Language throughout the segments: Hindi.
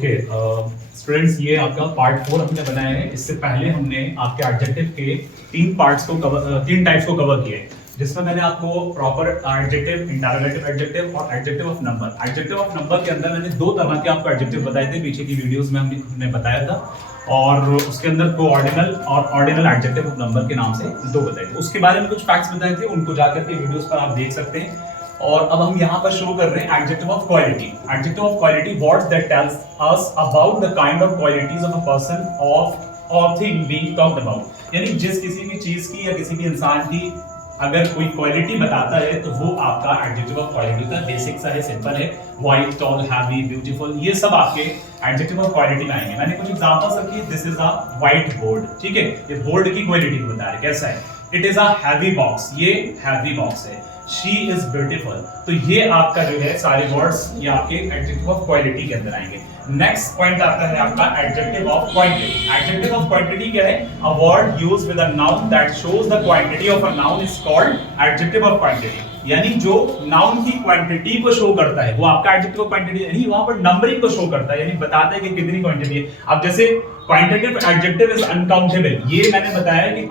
ओके स्टूडेंट्स, ये आपका पार्ट 4 हमने बनाया है। इससे पहले हमने आपके एडजेक्टिव के तीन टाइप्स को कवर किए, जिसमें मैंने आपको प्रॉपर एडजेक्टिव, इंटरोगेटिव एडजेक्टिव और adjective of number. Adjective of number के अंदर मैंने दो तरह के आपको एडजेक्टिव बताए थे, पीछे की वीडियोस में हमने बताया था, और उसके अंदर को ऑर्डिनल और ऑर्डिनल एडजेक्टिव ऑफ नंबर के नाम से दो बताए थे। उसके बारे में कुछ फैक्ट्स बताए थे, उनको जाकर के वीडियोस पर आप देख सकते हैं। और अब हम यहाँ पर शो कर रहे हैं adjective of quality. Adjective of quality, words that tells us about the kind of qualities of a person और थिंग बीइंग टॉक्ड अबाउट। यानी जिस किसी भी चीज की या किसी भी इंसान की अगर कोई क्वालिटी बताता है तो वो आपका एडजेक्टिव ऑफ क्वालिटी होता है। बेसिक सा है, सिंपल है, वाइट, टॉल, हैवी, ब्यूटीफुल, ये सब आपके एडजेक्टिव ऑफ क्वालिटी में आएंगे। मैंने कुछ एग्जांपल्स रखी। This is a white board, ठीक है, ये बोर्ड की क्वालिटी को बता रहे हैं कैसा है। It is a heavy box, ये हैवी बॉक्स है। शी इज ब्यूटीफुल, तो ये आपका जो है सारे वर्ड्स ये आपके एडजेक्टिव ऑफ क्वालिटी के अंदर आएंगे। नेक्स्ट पॉइंट आता है आपका adjective of quantity. Adjective of quantity क्या है? A word used with a noun that shows the quantity of a noun is called adjective of quantity. यानी जो नाउन की क्वांटिटी को शो करता है वो आपका एडजेक्टिव ऑफ क्वांटिटी, यानी वहां पर नंबरिंग को शो करता है, यानी बताता है कि कितनी क्वांटिटी है। अब जैसे क्वांटिटेटिव एडजेक्टिव इज अनकाउंटेबल, ये मैंने बताया कि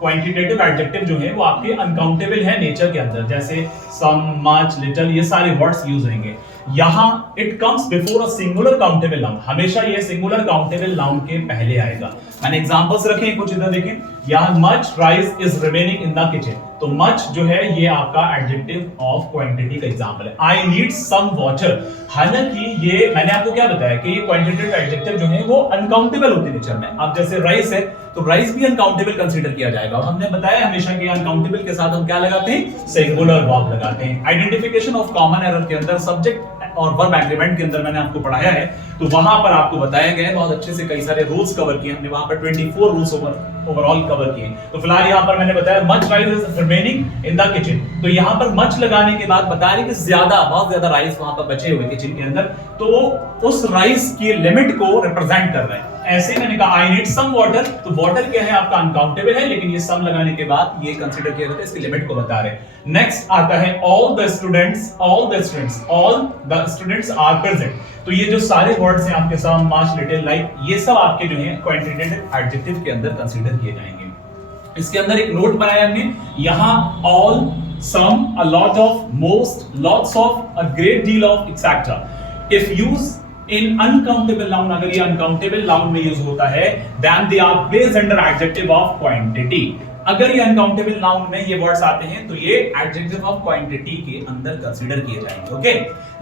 क्वांटिटेटिव एडजेक्टिव जो है वो आपके अनकाउंटेबल है नेचर के अंदर, जैसे सम, मच, लिटिल, ये सारे वर्ड्स यूज होंगे। यहां it comes before a singular countable noun, हमेशा ये सिंगुलर काउंटेबल नाउन के पहले आएगा। मैंने एग्जांपल्स रखे हैं कुछ, इधर देखें। यहां much rice is remaining in the kitchen, तो मच जो है ये आपका एडजेक्टिव ऑफ क्वांटिटी का एग्जांपल है। आई नीड सम वाटर, हालांकि ये मैंने आपको क्या बताया कि ये क्वांटिटेटिव एडजेक्टिव जो है वो अनकाउंटेबल होते हैं नेचर में। अब जैसे राइस है तो राइस भी अनकाउंटेबल कंसीडर किया जाएगा, और हमने बताया हमेशा कि अनकाउंटेबल के साथ हम क्या लगाते हैं? सिंगुलर वर्ब लगाते हैं। आइडेंटिफिकेशन ऑफ कॉमन एरर के अंदर सब्जेक्ट और वर्ब एग्रीमेंट के अंदर मैंने आपको पढ़ाया है, तो वहां पर आपको बताया गया है बहुत अच्छे से, कई सारे रूल्स कवर किए हमने वहां पर, 24 रूल्स ओवरऑल कवर किए। तो फिलहाल यहां पर मैंने बताया much rice is remaining in the kitchen, तो यहां पर मच लगाने के बाद बता रहे कि ज्यादा, बहुत ज्यादा राइस वहां पर बचे हुए किचन के अंदर, तो उस राइस की लिमिट को रिप्रेजेंट कर रहे हैं। ऐसे मैंने कहा आई नीड सम वाटर, तो वाटर क्या है आपका अनकाउंटेबल है, लेकिन ये सम लगाने के बाद ये कंसीडर किया जाता है, इसकी लिमिट को बता रहे हैं। नेक्स्ट आता है all the students are present, तो ये जो सारे वर्ड्स हैं आपके सम, मच, लिटिल, लाइक, ये सब आपके जो है क्वांटिटेटिव एडजेक्टिव के अंदर कंसीडर किए जाएंगे। इसके अंदर एक नोट बनाया हमने, यहां all, some, a lot of, most, lots of, a great deal of, etcetera. If use in uncountable noun, अगर ये अनकाउंटेबल नाउन में यूज होता है, then they are placed under adjective of quantity. अगर ये अनकाउंटेबल नाउन में ये वर्ड्स आते हैं तो ये एडजेक्टिव ऑफ क्वांटिटी के अंदर कंसीडर किए जाएंगे। ओके,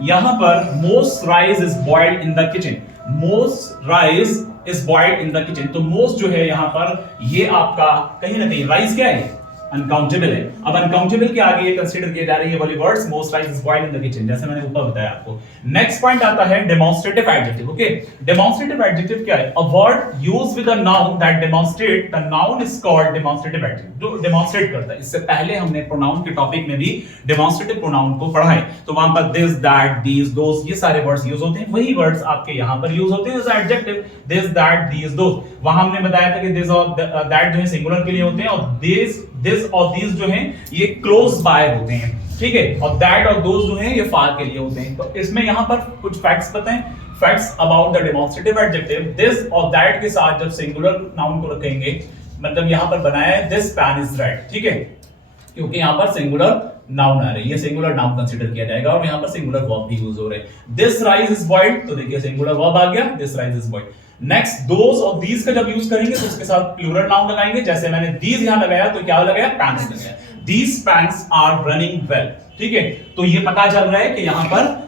यहां पर most rice is boiled in the kitchen, most rice is boiled in the kitchen, तो मोस्ट जो है यहां पर ये आपका कहीं ना कहीं राइस क्या है? अनकाउंटेबल है। अब अनकाउंटेबल के आगे ये कंसीडर किए जा रहे हैं ये वाली words, most rice is boiled in the kitchen, जैसे मैंने ऊपर बताया आपको। नेक्स्ट पॉइंट आता है demonstrative adjective. Okay, demonstrative adjective क्या है? A word used with a noun that demonstrate, the noun is called demonstrative adjective, जो डेमोंस्ट्रेट करता है। इससे पहले हमने प्रोनाउन के टॉपिक में भी डेमोंस्ट्रेटिव प्रोनाउन को पढ़ा है, तो वहां पर दिस, दैट, दीस, दोस, ये सारे वर्ड्स यूज होते हैं, वही वर्ड्स आपके यहां पर यूज होते हैं एज एडजेक्टिव। दिस, दैट, दीस, दोस, वहां हमने बताया था कि दिस और दैट जो है सिंगुलर के लिए होते हैं, और दिस और दीस जो हैं ये क्लोज बाय होते हैं, ठीक है, और दैट और दोस जो हैं ये फार के लिए होते हैं। तो इसमें यहां पर कुछ फैक्ट्स बताएं, facts about the demonstrative adjective. This और दैट के साथ जब सिंगुलर नाउन को रखेंगे, मतलब यहां पर बनाया है दिस पेन इज रेड, ठीक है, क्योंकि यहां पर सिंगुलर नाउन आ रही है, ये सिंगुलर नाउन कंसीडर किया जाएगा, और यहां पर सिंगुलर वर्ब भी यूज हो रहे हैं। दिस राइस इज बॉइल्ड, तो देखिए सिंगुलर वर्ब आ गया, this rice is boiled. Next those और दीस का जब यूज करेंगे तो उसके साथ प्लूरल नाउन लगाएंगे, जैसे मैंने दीस यहां लगाया तो क्या लगाया? पैंट्स लगाया, दीस पैंट्स आर रनिंग वेल, ठीक है, तो ये पता चल रहा है कि यहां पर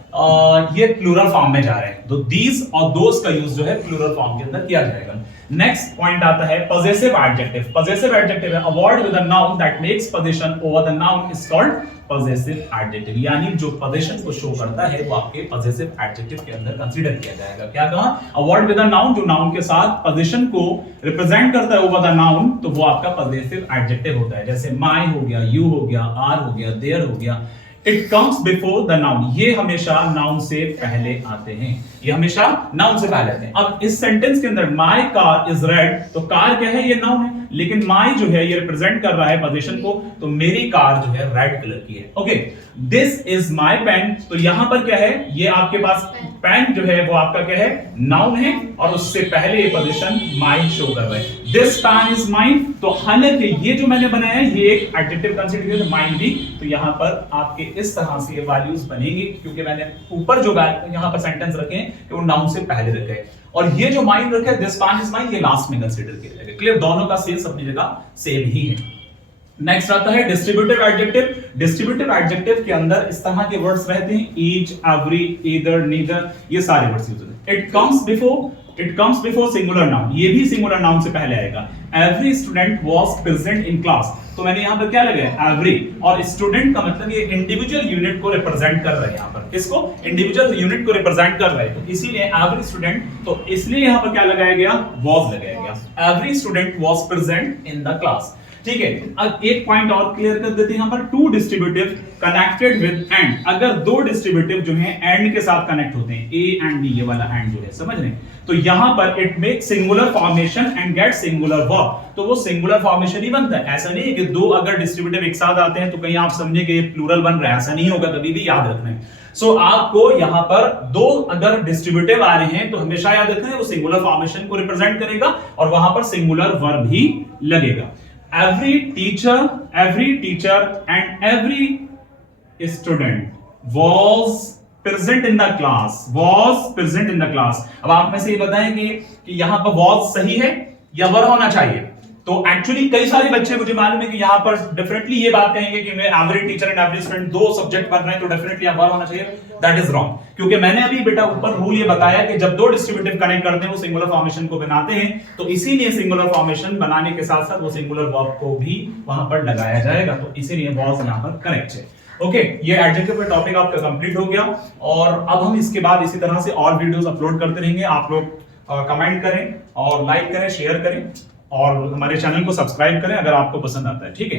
ये प्लूरल फॉर्म में जा रहे हैं, तो दीस और दोस का यूज जो है प्लूरल फॉर्म के अंदर किया जाएगा। नेक्स्ट पॉइंट आता है पजेसिव एडजेक्टिव। पजेसिव एडजेक्टिव है a word with a noun that makes position over the noun is called possessive adjective, यानी जो पोजीशन को शो करता है वो आपके पजेसिव एडजेक्टिव के अंदर कंसीडर किया जाएगा। क्या कहा? A word with a noun, जो नाउन के साथ पोजीशन को रिप्रेजेंट करता है ओवर द नाउन, तो वो आपका पजेसिव एडजेक्टिव होता है। जैसे माय हो गया, यू हो गया, आर हो गया, देयर हो गया। It comes before the noun, ये हमेशा नाउन से पहले आते हैं, ये हमेशा नाउन से पहले आते हैं। अब इस सेंटेंस के अंदर माय कार इज रेड, तो कार क्या है? ये नाउन है, लेकिन माय जो है ये रिप्रेजेंट कर रहा है पोजीशन को, तो मेरी कार जो है रेड कलर की है। Okay, this is my pen, तो यहां पर क्या है? ये आपके पास पेन जो है वो आपका क्या है, नाउन है, और उससे पहले ये पोजीशन माइन शो कर रहा है। दिस पेन इज माइन, तो हालांकि ये जो मैंने बनाया है ये एक एडजेक्टिव कंसीडर किया, माइन भी, तो यहां पर आपके इस तरह से ये वैल्यूज बनेंगी, क्योंकि मैंने ऊपर जो यहां पर सेंटेंस रखे हैं कि वो नाउन से पहले रखे हैं, और ये जो माइन रखे हैं दिस पेन इज माइन, ये लास्ट में कंसीडर किया जाएगा। क्लियर, दोनों का सेंस अपनी जगह सेम ही है। नेक्स्ट आता है डिस्ट्रीब्यूटिव एडजेक्टिव। डिस्ट्रीब्यूटिव एडजेक्टिव के अंदर इस तरह के वर्ड्स रहते हैं, ईच, एवरी, ईदर, नीदर, ये सारे वर्ड्स यूज होते हैं। It comes before singular noun, ये भी सिंगुलर नाउन से पहले आएगा। Every student was present in class, तो मैंने यहां पर क्या लगाया, एवरी, और स्टूडेंट का मतलब ये इंडिविजुअल यूनिट को रिप्रेजेंट कर रहा है, यहां पर किसको, इंडिविजुअल यूनिट को रिप्रेजेंट कर रहा है, तो इसीलिए एवरी स्टूडेंट, तो इसलिए यहां पर क्या लगाया गया, वाज लगाया गया। Every student was present in the class. ठीक है, अब एक पॉइंट और क्लियर कर देते हैं, यहां पर two distributive connected with and, अगर दो डिस्ट्रीब्यूटिव जो हैं एंड के साथ कनेक्ट होते हैं, ए एंड बी, ये वाला एंड जो है, समझ रहे हैं, तो यहां पर it make singular formation and get singular verb, तो वो सिंगुलर फॉर्मेशन ही बनता है। ऐसा नहीं है कि दो अगर डिस्ट्रीब्यूटिव एक साथ आते हैं तो कहीं आप समझे कि ये प्लूरल बन रहा है, ऐसा नहीं होगा, कभी भी याद रखना है। सो आपको यहां पर दो अगर डिस्ट्रीब्यूटिव आ रहे हैं तो हमेशा याद रखना है वो सिंगुलर फॉर्मेशन को रिप्रेजेंट करेगा और वहां पर सिंगुलर वर्ब ही लगेगा। Every teacher and every student was present in the class, was present in the class। अब आप में से ये बताएंगे कि यहां पर was सही है या वर होना चाहिए, तो एक्चुअली कई सारे बच्चे मुझे मालूम है कि यहां पर डेफिनेटली ये बात कहेंगे कि मैं every teacher and every student दो सब्जेक्ट पढ़ रहे हैं तो डेफिनेटली वर होना चाहिए। दैट इज रॉन्ग, क्योंकि मैंने अभी बेटा ऊपर रूल ये बताया कि जब दो डिस्ट्रीब्यूटिव कनेक्ट करते हैं वो सिंगुलर फॉर्मेशन को बनाते हैं, तो इसीलिए सिंगुलर फॉर्मेशन बनाने के साथ साथ वो सिंगुलर वर्ब को भी वहां पर लगाया जाएगा, तो इसीलिए वाज यहां पर करेक्ट है। ओके, ये एडजेक्टिव का टॉपिक आपका कंप्लीट हो गया, और अब हम इसके बाद इसी तरह से और वीडियोस अपलोड करते रहेंगे। आप लोग कमेंट करें और लाइक करें, शेयर करें और हमारे चैनल को सब्सक्राइब करें अगर आपको पसंद आता है। ठीक है।